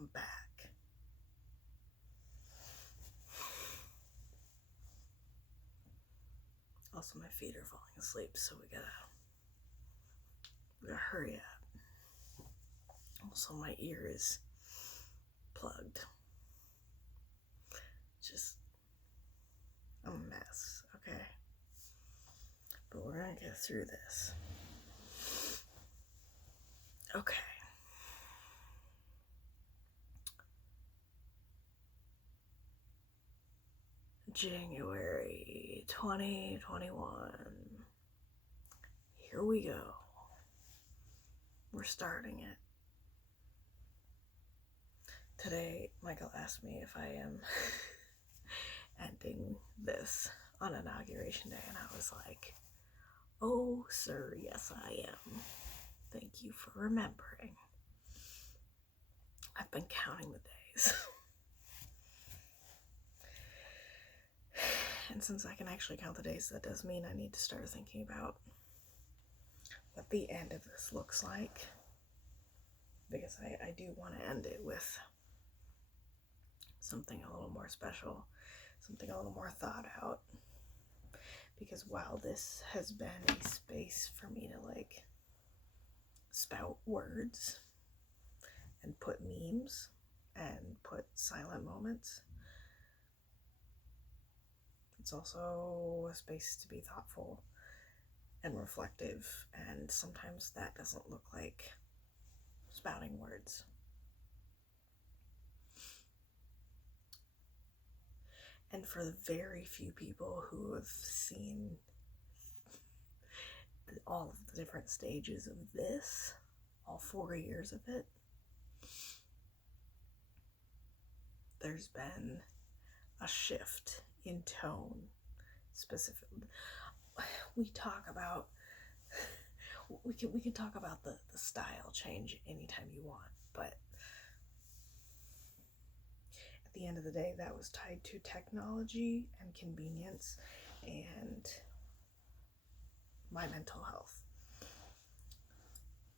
I'm back. Also, my feet are falling asleep, so we gotta hurry up. Also, my ear is plugged. Just, I'm a mess, okay? But we're gonna get through this. Okay. January 2021. Here we go. We're starting it. Today, Michael asked me if I am ending this on Inauguration Day, and I was like, oh, sir, yes, I am. Thank you for remembering. I've been counting the days. And since I can actually count the days, that does mean I need to start thinking about what the end of this looks like. Because I do want to end it with something a little more special, something a little more thought out. Because while this has been a space for me to like spout words and put memes and put silent moments, it's also a space to be thoughtful and reflective, and sometimes that doesn't look like spouting words. And for the very few people who have seen all of the different stages of this, all 4 years of it, there's been a shift in tone. Specifically, we talk about we can talk about the style change anytime you want, but at the end of the day, that was tied to technology and convenience and my mental health.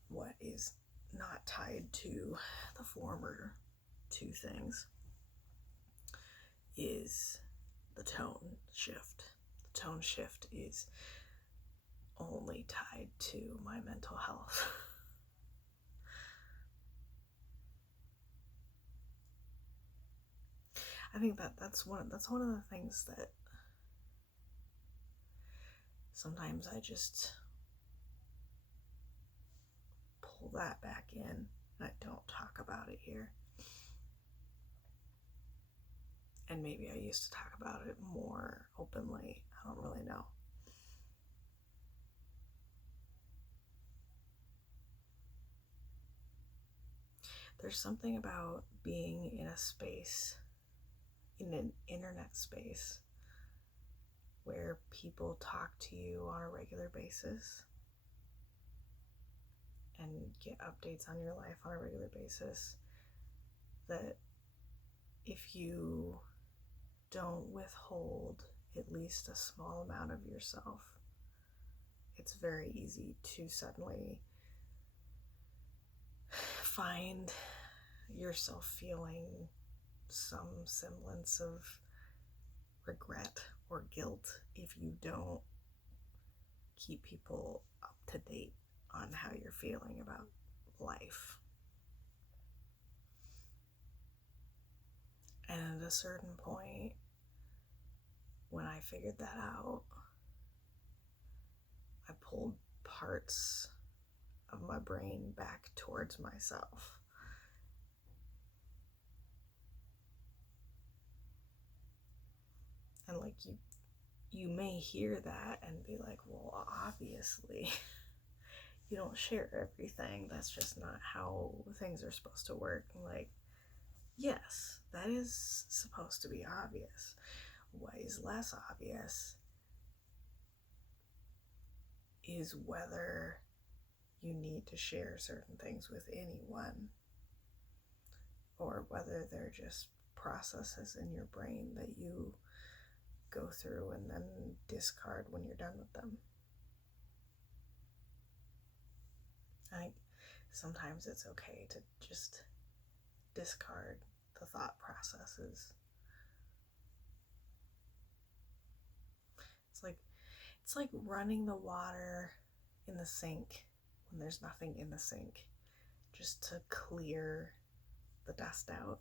What is not tied to the former two things is the tone shift. The tone shift is only tied to my mental health. I think that's one of the things that sometimes I just pull that back in and I don't talk about it here. And maybe I used to talk about it more openly. I don't really know. There's something about being in a space, in an internet space, where people talk to you on a regular basis and get updates on your life on a regular basis, that if you don't withhold at least a small amount of yourself, it's very easy to suddenly find yourself feeling some semblance of regret or guilt if you don't keep people up to date on how you're feeling about life. And at a certain point, when I figured that out, I pulled parts of my brain back towards myself. And like you may hear that and be like, well, obviously you don't share everything. That's just not how things are supposed to work. And like, yes, that is supposed to be obvious. What is less obvious is whether you need to share certain things with anyone, or whether they're just processes in your brain that you go through and then discard when you're done with them. I think sometimes it's okay to just discard the thought processes. It's like running the water in the sink when there's nothing in the sink, just to clear the dust out.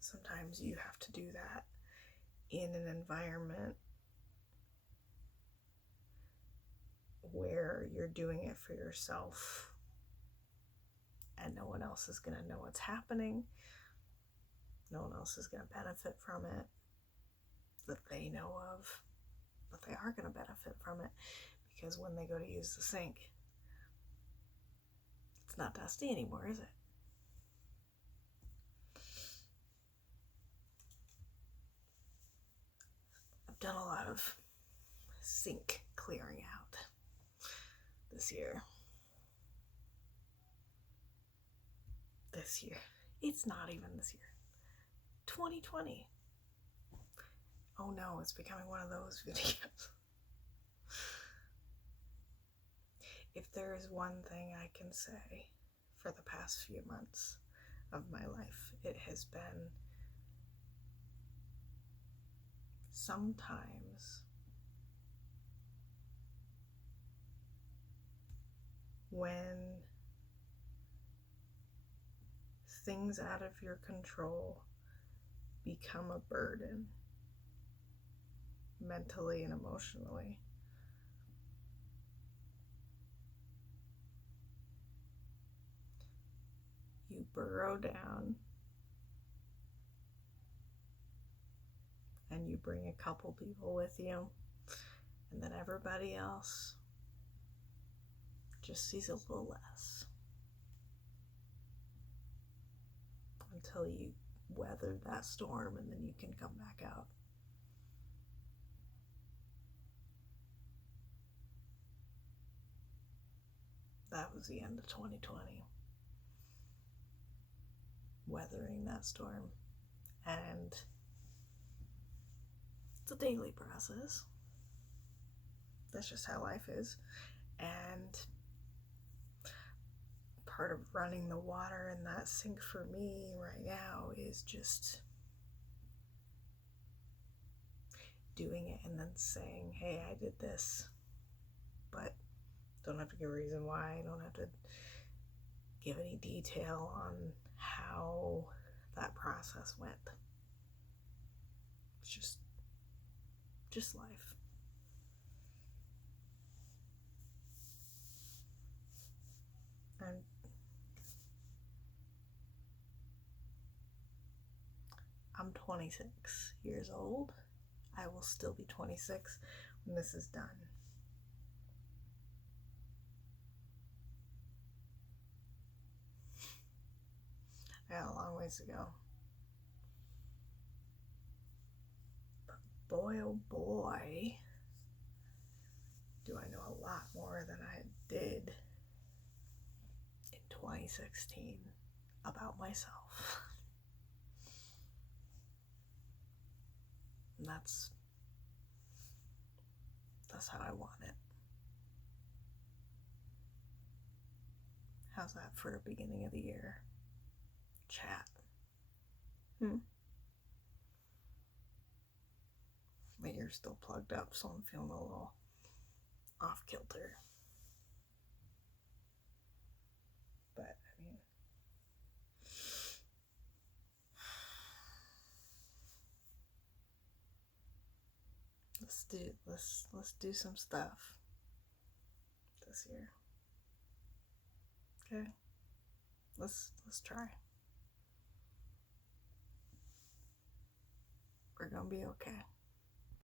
Sometimes you have to do that in an environment where you're doing it for yourself and no one else is going to know what's happening. No one else is going to benefit from it that they know of, but they are going to benefit from it because when they go to use the sink, it's not dusty anymore, is it? I've done a lot of sink clearing out this year. It's not even this year. 2020. Oh no, it's becoming one of those videos. If there is one thing I can say for the past few months of my life, it has been sometimes when things out of your control become a burden, mentally and emotionally, you burrow down and you bring a couple people with you, and then everybody else just sees a little less until you weather that storm, and then you can come back out. That was the end of 2020. Weathering that storm. And it's a daily process. That's just how life is. And part of running the water in that sink for me right now is just doing it and then saying, hey, I did this, but don't have to give a reason why. I don't have to give any detail on how that process went. It's just life. And I'm 26 years old. I will still be 26 when this is done. I got a long ways to go. But boy, oh boy, do I know a lot more than I did in 2016 about myself. And that's how I want it. How's that for a beginning of the year chat? My ear's still plugged up, so I'm feeling a little off kilter. But I mean, let's do some stuff this year. Okay? Let's try. We're gonna be okay.